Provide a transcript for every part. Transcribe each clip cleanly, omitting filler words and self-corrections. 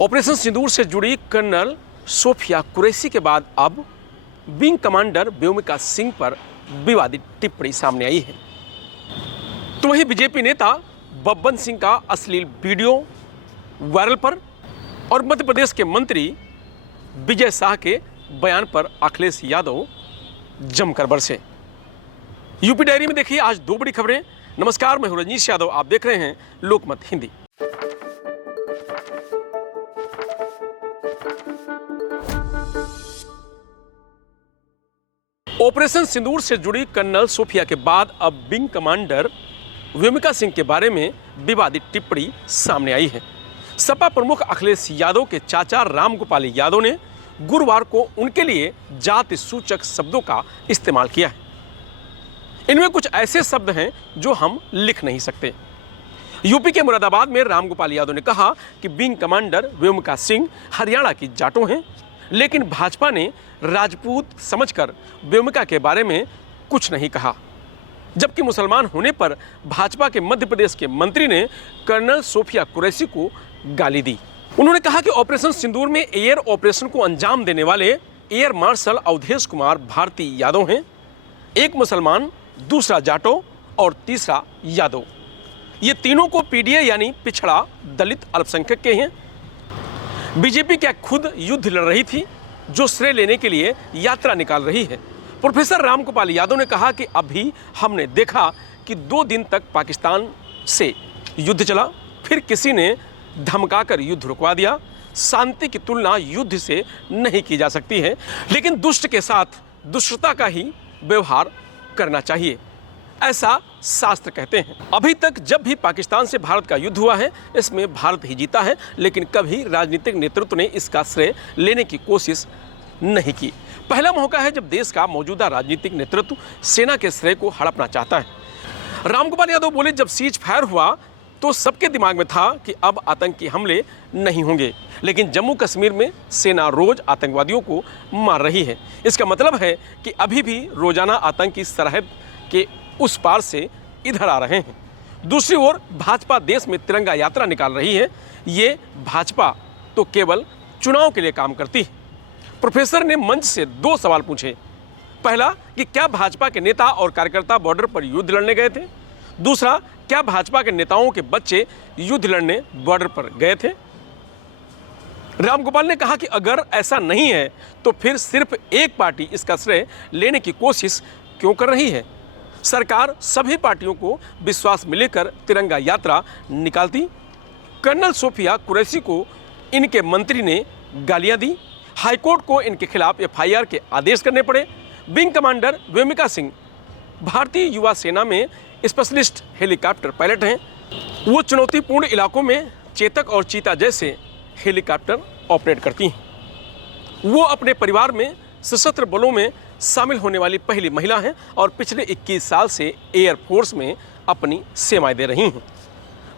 Operation सिंदूर से जुड़ी colonel Sophia Qureshi के बाद अब विंग कमांडर व्योमिका सिंह पर विवादित टिप्पणी सामने आई है। तो वहीं बीजेपी नेता बब्बन सिंह का अश्लील वीडियो वायरल पर और मध्य प्रदेश के मंत्री विजय शाह के बयान पर अखिलेश यादव जमकर बरसे। यूपी डायरी में देखिए आज दो बड़ी खबरें। नमस्कार, मैं हूं रजनीश यादव, आप देख रहे हैं लोकमत हिंदी। ऑपरेशन सिंदूर से जुड़ी कर्नल सोफिया के बाद अब विंग कमांडर व्योमिका सिंह के बारे में विवादित टिप्पणी सामने आई है। सपा प्रमुख अखिलेश यादव के चाचा रामगोपाल यादव ने गुरुवार को उनके लिए जाति सूचक शब्दों का इस्तेमाल किया है। इनमें कुछ ऐसे शब्द हैं जो हम लिख नहीं सकते। यूपी के मुरादाबाद में रामगोपाल यादव ने कहा कि विंग कमांडर व्योमिका सिंह हरियाणा की जाटों हैं, लेकिन भाजपा ने राजपूत समझकर व्योमिका के बारे में कुछ नहीं कहा। जबकि मुसलमान होने पर भाजपा के मध्य प्रदेश के मंत्री ने कर्नल सोफिया कुरैशी को गाली दी। उन्होंने कहा कि ऑपरेशन सिंदूर में एयर ऑपरेशन को अंजाम देने वाले एयर मार्शल अवधेश कुमार भारती यादव हैं, एक मुसलमान, दूसरा जाटो और तीसरा यादव। ये तीनों को पीडीए यानी पिछड़ा दलित अल्पसंख्यक के हैं। बीजेपी क्या खुद युद्ध लड़ रही थी जो श्रेय लेने के लिए यात्रा निकाल रही है? प्रोफेसर रामगोपाल यादव ने कहा कि अभी हमने देखा कि 2 दिन तक पाकिस्तान से युद्ध चला, फिर किसी ने धमकाकर युद्ध रुकवा दिया। शांति की तुलना युद्ध से नहीं की जा सकती है, लेकिन दुष्ट के साथ दुष्टता का ही व्यवहार करना चाहिए, ऐसा शास्त्र कहते हैं। अभी तक जब भी पाकिस्तान से भारत का युद्ध हुआ है, इसमें भारत ही जीता है, लेकिन कभी राजनीतिक नेतृत्व ने इसका श्रेय लेने की कोशिश नहीं की। पहला मौका है जब देश का मौजूदा राजनीतिक नेतृत्व सेना के श्रेय को हड़पना चाहता है। रामगोपाल यादव बोले, जब सीज फायर हुआ तो सबके दिमाग में था कि अब आतंकी हमले नहीं होंगे, लेकिन जम्मू कश्मीर में सेना रोज आतंकवादियों को मार रही है। इसका मतलब है कि अभी भी रोजाना आतंकी सरहद के उस पार से इधर आ रहे हैं। दूसरी ओर भाजपा देश में तिरंगा यात्रा निकाल रही है। ये भाजपा तो केवल चुनाव के लिए काम करती है। प्रोफेसर ने मंच से 2 सवाल पूछे। पहला कि क्या भाजपा के नेता और कार्यकर्ता बॉर्डर पर युद्ध लड़ने गए थे? दूसरा, क्या भाजपा के नेताओं के बच्चे युद्ध लड़ने बॉर्डर पर गए थे? रामगोपाल ने कहा कि अगर ऐसा नहीं है तो फिर सिर्फ एक पार्टी इसका श्रेय लेने की कोशिश क्यों कर रही है? सरकार सभी पार्टियों को विश्वास में लेकर तिरंगा यात्रा निकालती। कर्नल सोफिया कुरैशी को इनके मंत्री ने गालियां दी। हाईकोर्ट को इनके खिलाफ एफआईआर के आदेश करने पड़े। विंग कमांडर व्योमिका सिंह भारतीय युवा सेना में स्पेशलिस्ट हेलीकॉप्टर पायलट हैं। वो चुनौतीपूर्ण इलाकों में चेतक और चीता जैसे हेलीकॉप्टर ऑपरेट करती हैं। वो अपने परिवार में सशस्त्र बलों में शामिल होने वाली पहली महिला हैं और पिछले 21 साल से एयरफोर्स में अपनी सेवाएं दे रही हैं।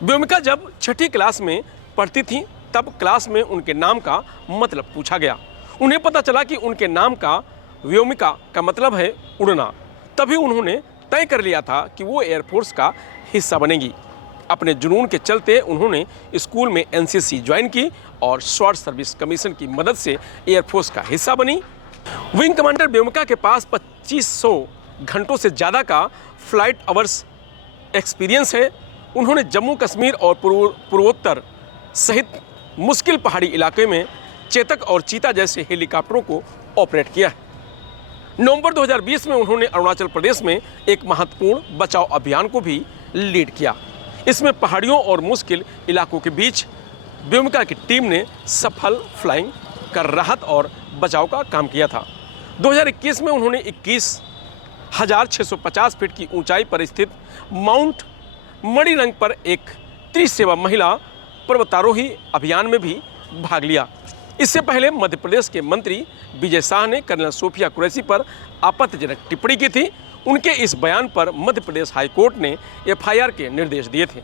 व्योमिका जब 6ठी क्लास में पढ़ती थीं, तब क्लास में उनके नाम का मतलब पूछा गया। उन्हें पता चला कि उनके नाम का व्योमिका का मतलब है उड़ना। तभी उन्होंने तय कर लिया था कि वो एयरफोर्स का हिस्सा बनेगी। अपने जुनून के चलते उन्होंने स्कूल में एनसीसी ज्वाइन की और शॉर्ट सर्विस कमीशन की मदद से एयरफोर्स का हिस्सा बनी। विंग कमांडर व्योमिका के पास 2500 घंटों से ज़्यादा का फ्लाइट आवर्स एक्सपीरियंस है। उन्होंने जम्मू कश्मीर और पूर्वोत्तर सहित मुश्किल पहाड़ी इलाके में चेतक और चीता जैसे हेलीकॉप्टरों को ऑपरेट किया है। नवंबर 2020 में उन्होंने अरुणाचल प्रदेश में एक महत्वपूर्ण बचाव अभियान को भी लीड किया। इसमें पहाड़ियों और मुश्किल इलाकों के बीच व्योमिका की टीम ने सफल फ्लाइंग कर राहत और बचाव का काम किया था। 2021 में उन्होंने 21,650 फीट की ऊंचाई पर स्थित माउंट मणिरंग पर एक त्रिसेवा महिला पर्वतारोही अभियान में भी भाग लिया। इससे पहले मध्य प्रदेश के मंत्री विजय शाह ने कर्नल सोफिया कुरैशी पर आपत्तिजनक टिप्पणी की थी। उनके इस बयान पर मध्य प्रदेश हाईकोर्ट ने एफआईआर के निर्देश दिए थे।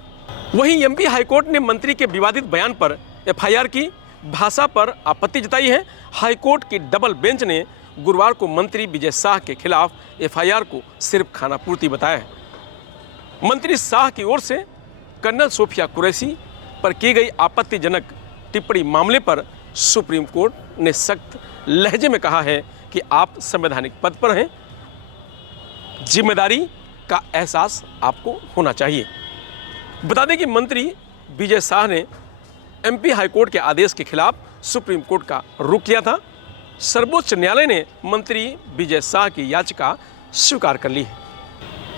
वहीं एमपी हाईकोर्ट ने मंत्री के विवादित बयान पर एफआईआर की भाषा पर आपत्ति जताई है। हाईकोर्ट की डबल बेंच ने गुरुवार को मंत्री विजय शाह के खिलाफ एफआईआर को सिर्फ खानापूर्ति बताया है। मंत्री शाह की ओर से कर्नल सोफिया कुरैशी पर की गई आपत्तिजनक टिप्पणी मामले पर सुप्रीम कोर्ट ने सख्त लहजे में कहा है कि आप संवैधानिक पद पर हैं, जिम्मेदारी का एहसास आपको होना चाहिए। बता दें कि मंत्री विजय शाह ने एमपी हाईकोर्ट के आदेश के खिलाफ सुप्रीम कोर्ट का रुख किया था। सर्वोच्च न्यायालय ने मंत्री विजय शाह की याचिका स्वीकार कर ली है।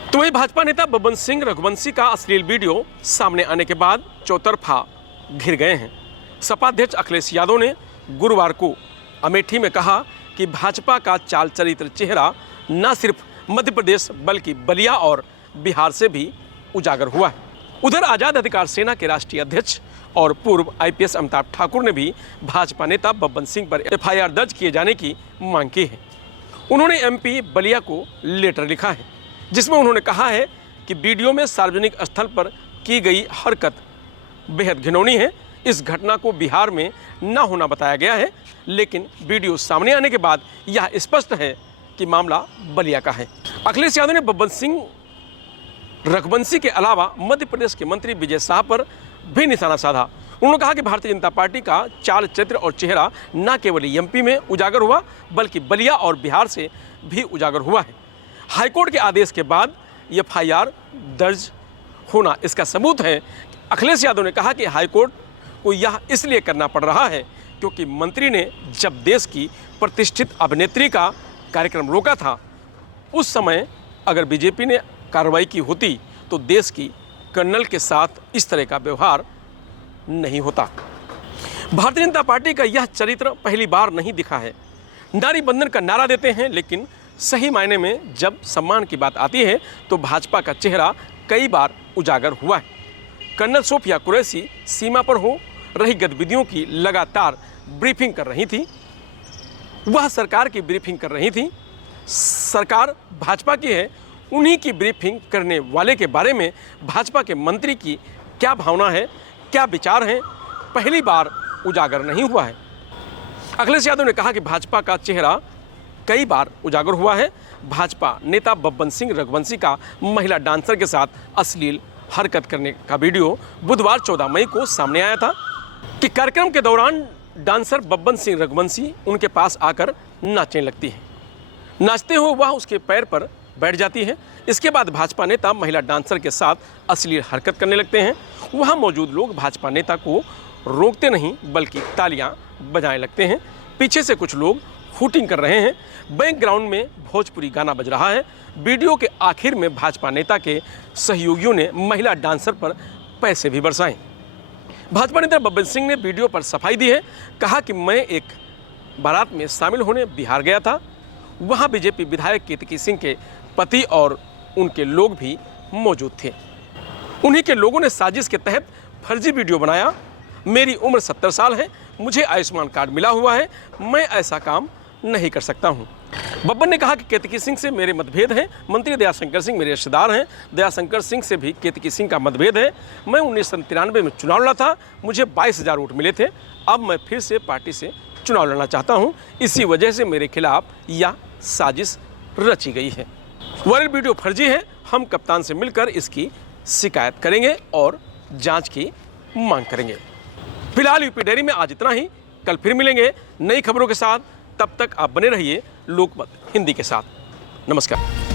तो वही भाजपा नेता बब्बन सिंह रघुवंशी का अश्लील वीडियो सामने आने के बाद चौतरफा घिर गए हैं। सपा अध्यक्ष अखिलेश यादव ने गुरुवार को अमेठी में कहा कि भाजपा का चाल चरित्र चेहरा न सिर्फ मध्य प्रदेश बल्कि बलिया और बिहार से भी उजागर हुआ है। उधर आज़ाद अधिकार सेना के राष्ट्रीय अध्यक्ष और पूर्व आईपीएस अमिताभ ठाकुर ने भी भाजपा नेता बब्बन सिंह पर एफआईआर दर्ज किए जाने की मांग की है। उन्होंने एमपी बलिया को लेटर लिखा है, जिसमें उन्होंने कहा है कि वीडियो में सार्वजनिक स्थल पर की गई हरकत बेहद घिनौनी है। इस घटना को बिहार में न होना बताया गया है, लेकिन वीडियो सामने आने के बाद यह स्पष्ट है कि मामला बलिया का है। अखिलेश यादव ने बब्बन सिंह रघुवंशी के अलावा मध्य प्रदेश के मंत्री विजय शाह पर भी निशाना साधा। उन्होंने कहा कि भारतीय जनता पार्टी का चाल चरित्र और चेहरा न केवल एमपी में उजागर हुआ बल्कि बलिया और बिहार से भी उजागर हुआ है। हाईकोर्ट के आदेश के बाद एफआईआर दर्ज होना इसका सबूत है। अखिलेश यादव ने कहा कि हाईकोर्ट को यह इसलिए करना पड़ रहा है क्योंकि मंत्री ने जब देश की प्रतिष्ठित अभिनेत्री का कार्यक्रम रोका था, उस समय अगर बीजेपी ने कार्रवाई की होती तो देश की कर्नल के साथ इस तरह का व्यवहार नहीं होता। भारतीय जनता पार्टी का यह चरित्र पहली बार नहीं दिखा है। नारी बंधन का नारा देते हैं, लेकिन सही मायने में जब सम्मान की बात आती है तो भाजपा का चेहरा कई बार उजागर हुआ है। कर्नल सोफिया कुरैशी सीमा पर हो रही गतिविधियों की लगातार ब्रीफिंग कर रही थी। वह सरकार की ब्रीफिंग कर रही थी। सरकार भाजपा की है, उन्हीं की ब्रीफिंग करने वाले के बारे में भाजपा के मंत्री की क्या भावना है, क्या विचार हैं, पहली बार उजागर नहीं हुआ है। अखिलेश यादव ने कहा कि भाजपा का चेहरा कई बार उजागर हुआ है। भाजपा नेता बब्बन सिंह रघुवंशी का महिला डांसर के साथ अश्लील हरकत करने का वीडियो बुधवार 14 मई को सामने आया था कि कार्यक्रम के दौरान डांसर बब्बन सिंह रघुवंशी उनके पास आकर नाचने लगती है। नाचते हुए वह उसके पैर पर बैठ जाती है। इसके बाद भाजपा नेता महिला डांसर के साथ अश्लील हरकत करने लगते हैं। वहाँ मौजूद लोग भाजपा नेता को रोकते नहीं बल्कि तालियां बजाने लगते हैं। पीछे से कुछ लोग हूटिंग कर रहे हैं। बैकग्राउंड में भोजपुरी गाना बज रहा है। वीडियो के आखिर में भाजपा नेता के सहयोगियों ने महिला डांसर पर पैसे भी बरसाए। भाजपा नेता बब्बन सिंह ने वीडियो पर सफाई दी है। कहा कि मैं एक बारात में शामिल होने बिहार गया था। वहाँ बीजेपी विधायक केतकी सिंह के पति और उनके लोग भी मौजूद थे। उन्हीं के लोगों ने साजिश के तहत फर्जी वीडियो बनाया। मेरी उम्र 70 साल है, मुझे आयुष्मान कार्ड मिला हुआ है, मैं ऐसा काम नहीं कर सकता हूं। बब्बन ने कहा कि केतकी सिंह से मेरे मतभेद हैं। मंत्री दयाशंकर सिंह मेरे रिश्तेदार हैं। दयाशंकर सिंह से भी केतकी सिंह का मतभेद है। मैं 1993 में चुनाव लड़ा था, मुझे 22,000 वोट मिले थे। अब मैं फिर से पार्टी से चुनाव लड़ना चाहता हूं। इसी वजह से मेरे खिलाफ यह साजिश रची गई है। वायरल वीडियो फर्जी है। हम कप्तान से मिलकर इसकी शिकायत करेंगे और जांच की मांग करेंगे। फिलहाल यूपी डायरी में आज इतना ही। कल फिर मिलेंगे नई खबरों के साथ। तब तक आप बने रहिए लोकमत हिंदी के साथ। नमस्कार।